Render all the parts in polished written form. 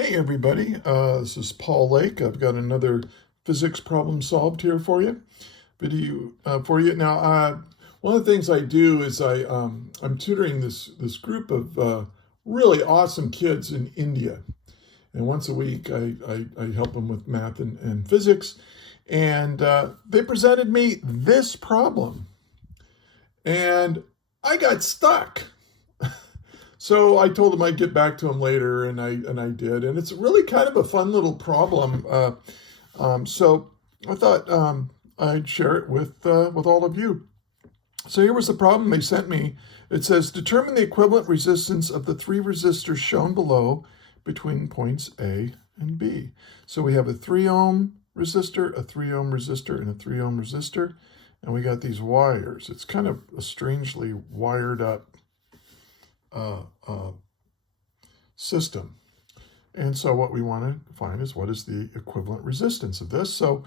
Hey everybody, this is Paul Lake. I've got another physics problem solved here for you. Now. One of the things I do is I'm tutoring this group of really awesome kids in India, and once a week I help them with math and physics, and they presented me this problem, and I got stuck. So I told him I'd get back to him later, and I did, and it's really kind of a fun little problem. So I thought I'd share it with all of you. So here was the problem they sent me. It says determine the equivalent resistance of the three resistors shown below between points A and B. So we have a 3 ohm resistor, a 3 ohm resistor, and a 3 ohm resistor, and we got these wires. It's kind of a strangely wired up system. And so what we want to find is what is the equivalent resistance of this. So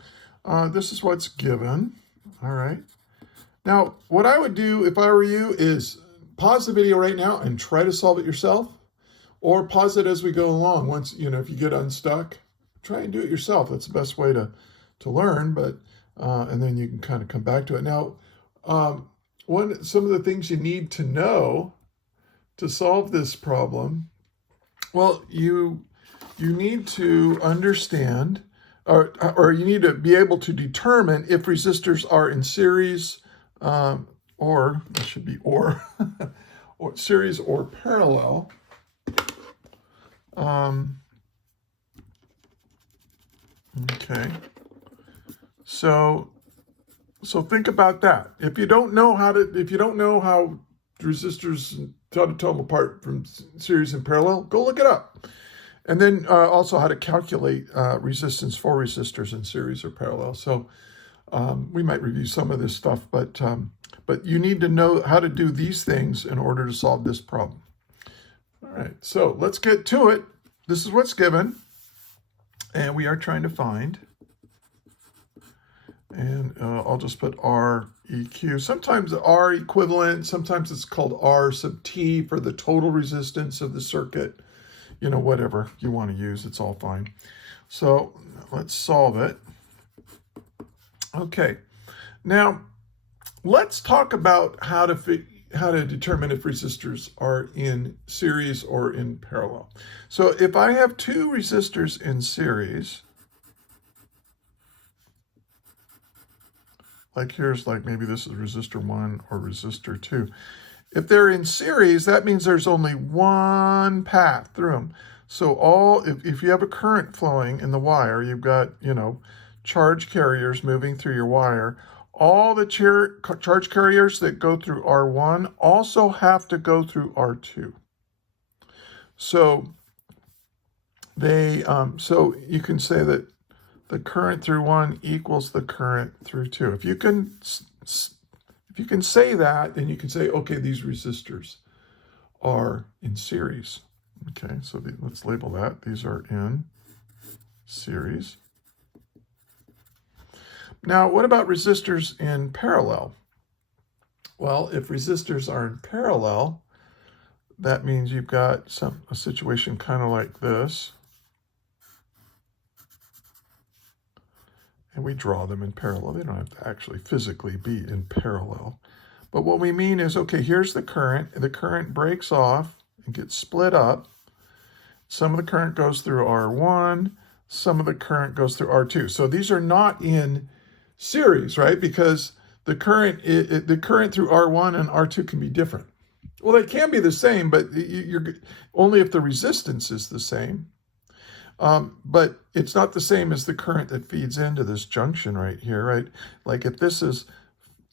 this is what's given. All right. Now, what I would do if I were you is pause the video right now and try to solve it yourself, or pause it as we go along. Once, if you get unstuck, try and do it yourself. That's the best way to learn, but and then you can kind of come back to it. Now, some of the things you need to know to solve this problem, well, you need to understand, or you need to be able to determine if resistors are in series, or it should be or series or parallel. Okay, so think about that. If you don't know how resistors, how to tell them apart from series and parallel, go look it up. And then also how to calculate resistance for resistors in series or parallel. So we might review some of this stuff, but you need to know how to do these things in order to solve this problem. All right, so let's get to it. This is what's given, and we are trying to find. And I'll just put R EQ. Sometimes R equivalent, sometimes it's called R sub T for the total resistance of the circuit. Whatever you want to use, it's all fine. So let's solve it. Okay, now let's talk about how to determine if resistors are in series or in parallel. So if I have two resistors in series, maybe this is resistor 1 or resistor 2. If they're in series, that means there's only one path through them. So if you have a current flowing in the wire, you've got, charge carriers moving through your wire. All the charge carriers that go through R1 also have to go through R2. So so you can say that the current through 1 equals the current through 2. If you can say that, then you can say, okay, these resistors are in series. Okay, so let's label that. These are in series. Now, what about resistors in parallel? Well, if resistors are in parallel, that means you've got a situation kind of like this. And we draw them in parallel. They don't have to actually physically be in parallel. But what we mean is, okay, here's the current. The current breaks off and gets split up. Some of the current goes through R1. Some of the current goes through R2. So these are not in series, right? Because the current through R1 and R2 can be different. Well, they can be the same, but you're only if the resistance is the same. But it's not the same as the current that feeds into this junction right here, right? Like if this is,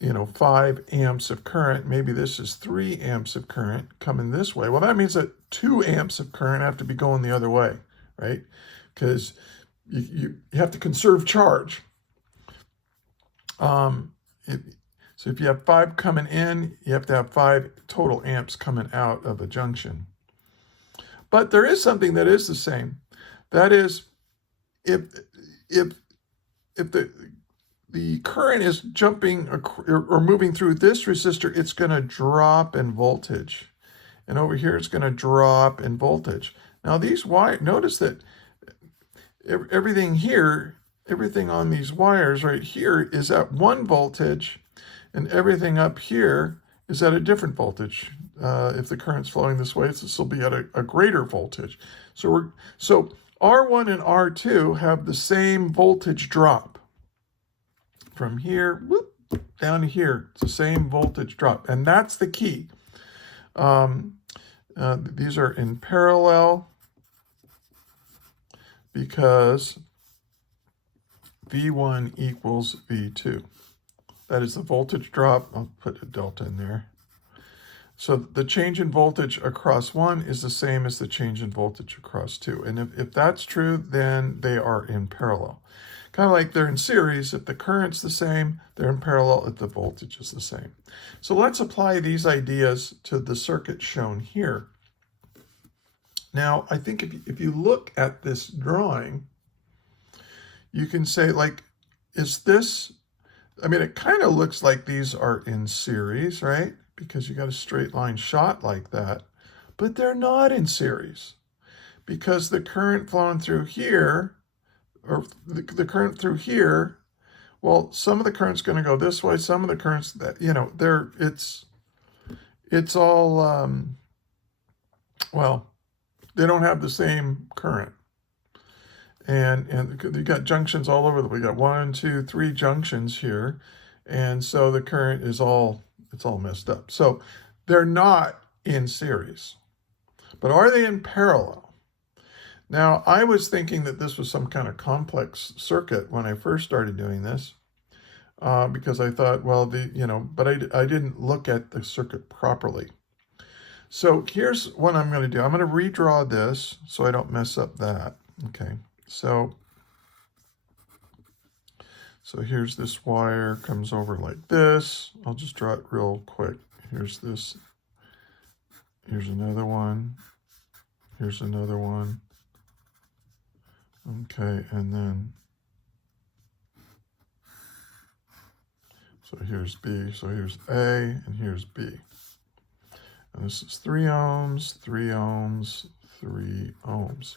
5 amps of current, maybe this is 3 amps of current coming this way. Well, that means that 2 amps of current have to be going the other way, right? Because you have to conserve charge. So if you have 5 coming in, you have to have 5 total amps coming out of a junction. But there is something that is the same. That is, if the current is jumping or moving through this resistor, it's going to drop in voltage. And over here, it's going to drop in voltage. Now these wires, notice that everything here, everything on these wires right here is at one voltage, and everything up here is at a different voltage. If the current's flowing this way, this will be at a greater voltage. So R1 and R2 have the same voltage drop. From here, whoop, down to here, it's the same voltage drop. And that's the key. These are in parallel because V1 equals V2. That is the voltage drop. I'll put a delta in there. So the change in voltage across 1 is the same as the change in voltage across 2. And if that's true, then they are in parallel. Kind of like they're in series. If the current's the same, they're in parallel if the voltage is the same. So let's apply these ideas to the circuit shown here. Now, I think if you look at this drawing, you can say, like, is this, I mean, it kind of looks like these are in series, right? Because you got a straight line shot like that, but they're not in series because the current flowing through here, or the current through here, well, some of the current's going to go this way, some of the currents that, you know, it's all, well, they don't have the same current. And you got junctions all over. We got 1, 2, 3 junctions here. And so the current is it's all messed up. So they're not in series. But are they in parallel? Now, I was thinking that this was some kind of complex circuit when I first started doing this, because I thought, well, but I didn't look at the circuit properly. So here's what I'm going to do. I'm going to redraw this so I don't mess up that. Okay, so here's this wire, comes over like this. I'll just draw it real quick. Here's this. Here's another one. Here's another one. Okay, and then, so here's B. So here's A, and here's B. And this is 3 ohms, 3 ohms, 3 ohms.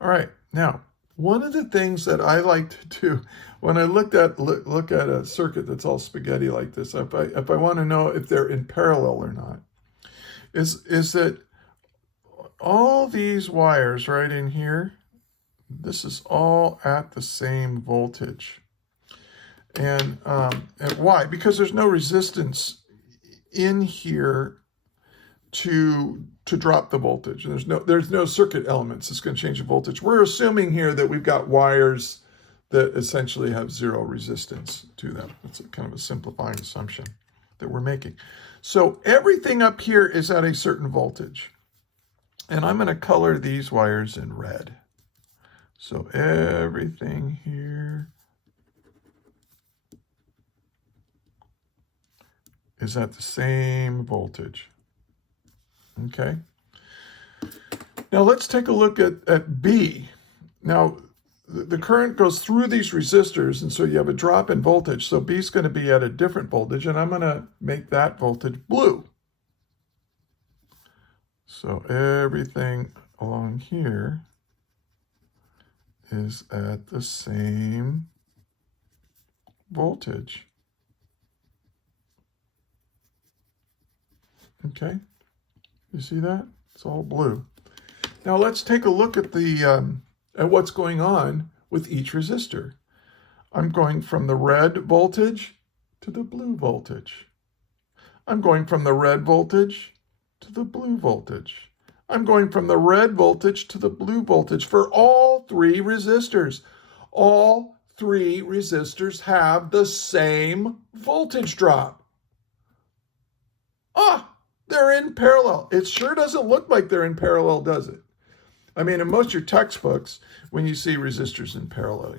All right, now, one of the things that I like to do when I look at a circuit that's all spaghetti like this, if I want to know if they're in parallel or not, is that all these wires right in here, this is all at the same voltage. And why? Because there's no resistance in here to drop the voltage. And there's no circuit elements that's going to change the voltage. We're assuming here that we've got wires that essentially have zero resistance to them. That's kind of a simplifying assumption that we're making. So everything up here is at a certain voltage. And I'm going to color these wires in red. So everything here is at the same voltage. Okay. Now let's take a look at B. Now the current goes through these resistors, and so you have a drop in voltage. So B is going to be at a different voltage, and I'm going to make that voltage blue. So everything along here is at the same voltage. Okay, you see that? It's all blue. Now let's take a look at at what's going on with each resistor. I'm going from the red voltage to the blue voltage. I'm going from the red voltage to the blue voltage. I'm going from the red voltage to the blue voltage for all 3 resistors. All 3 resistors have the same voltage drop. They're in parallel. It sure doesn't look like they're in parallel, does it? I mean, in most of your textbooks, when you see resistors in parallel,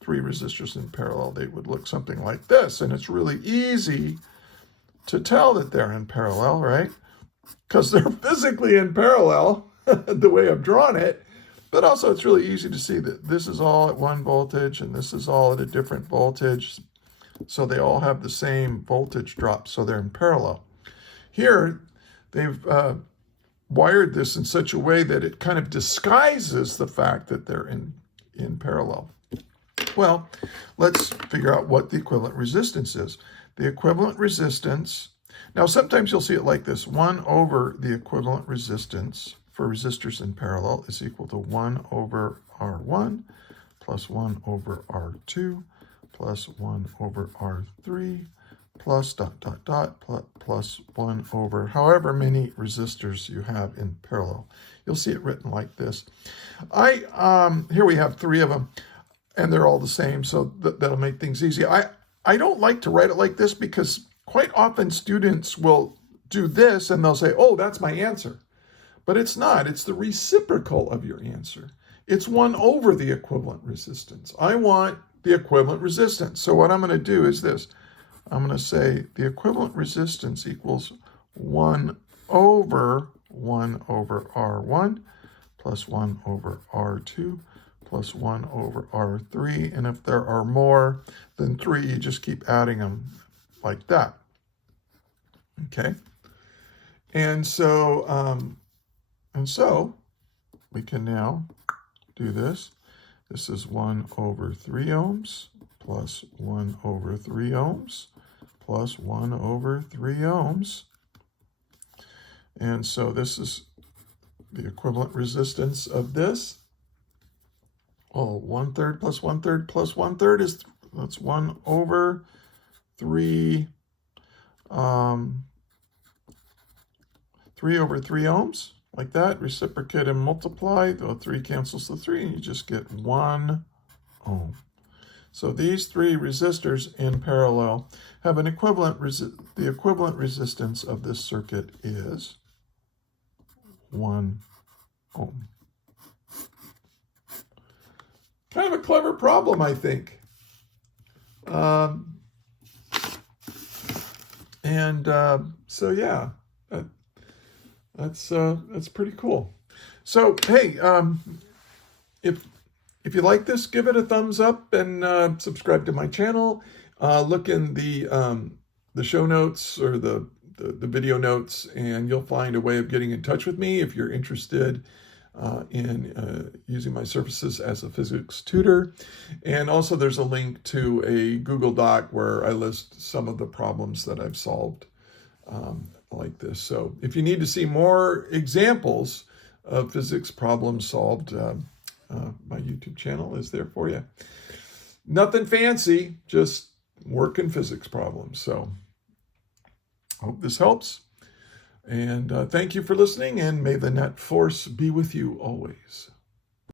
3 resistors in parallel, they would look something like this. And it's really easy to tell that they're in parallel, right? Because they're physically in parallel, the way I've drawn it. But also, it's really easy to see that this is all at 1 voltage and this is all at a different voltage. So they all have the same voltage drop, so they're in parallel. Here, they've wired this in such a way that it kind of disguises the fact that they're in parallel. Well, let's figure out what the equivalent resistance is. The equivalent resistance, now sometimes you'll see it like this: 1 over the equivalent resistance for resistors in parallel is equal to 1 over R1 plus 1 over R2 plus 1 over R3 plus dot, dot, dot, plus 1 over however many resistors you have in parallel. You'll see it written like this. Here we have 3 of them, and they're all the same, so that'll make things easy. I don't like to write it like this because quite often students will do this and they'll say, oh, that's my answer. But it's not. It's the reciprocal of your answer. It's 1 over the equivalent resistance. I want the equivalent resistance. So what I'm going to do is this. I'm going to say the equivalent resistance equals 1 over R1 plus 1 over R2 plus 1 over R3. And if there are more than 3, you just keep adding them like that. Okay? And so we can now do this. This is 1 over 3 ohms plus 1 over 3 ohms plus 1 over 3 ohms. And so this is the equivalent resistance of this. Oh, 1/3 plus 1/3 plus 1/3 that's 1 over 3, 3 over 3 ohms, like that. Reciprocate and multiply. The 3 cancels the 3, and you just get 1 ohm. So these 3 resistors in parallel have an equivalent, the equivalent resistance of this circuit is 1 ohm. Kind of a clever problem, I think. So yeah, that's pretty cool. So hey, if you like this, give it a thumbs up and subscribe to my channel. Look in the show notes or the video notes, and you'll find a way of getting in touch with me if you're interested in using my services as a physics tutor. And also there's a link to a Google Doc where I list some of the problems that I've solved like this. So if you need to see more examples of physics problems solved, my YouTube channel is there for you. Nothing fancy, just working physics problems. So hope this helps. And thank you for listening, and may the net force be with you always.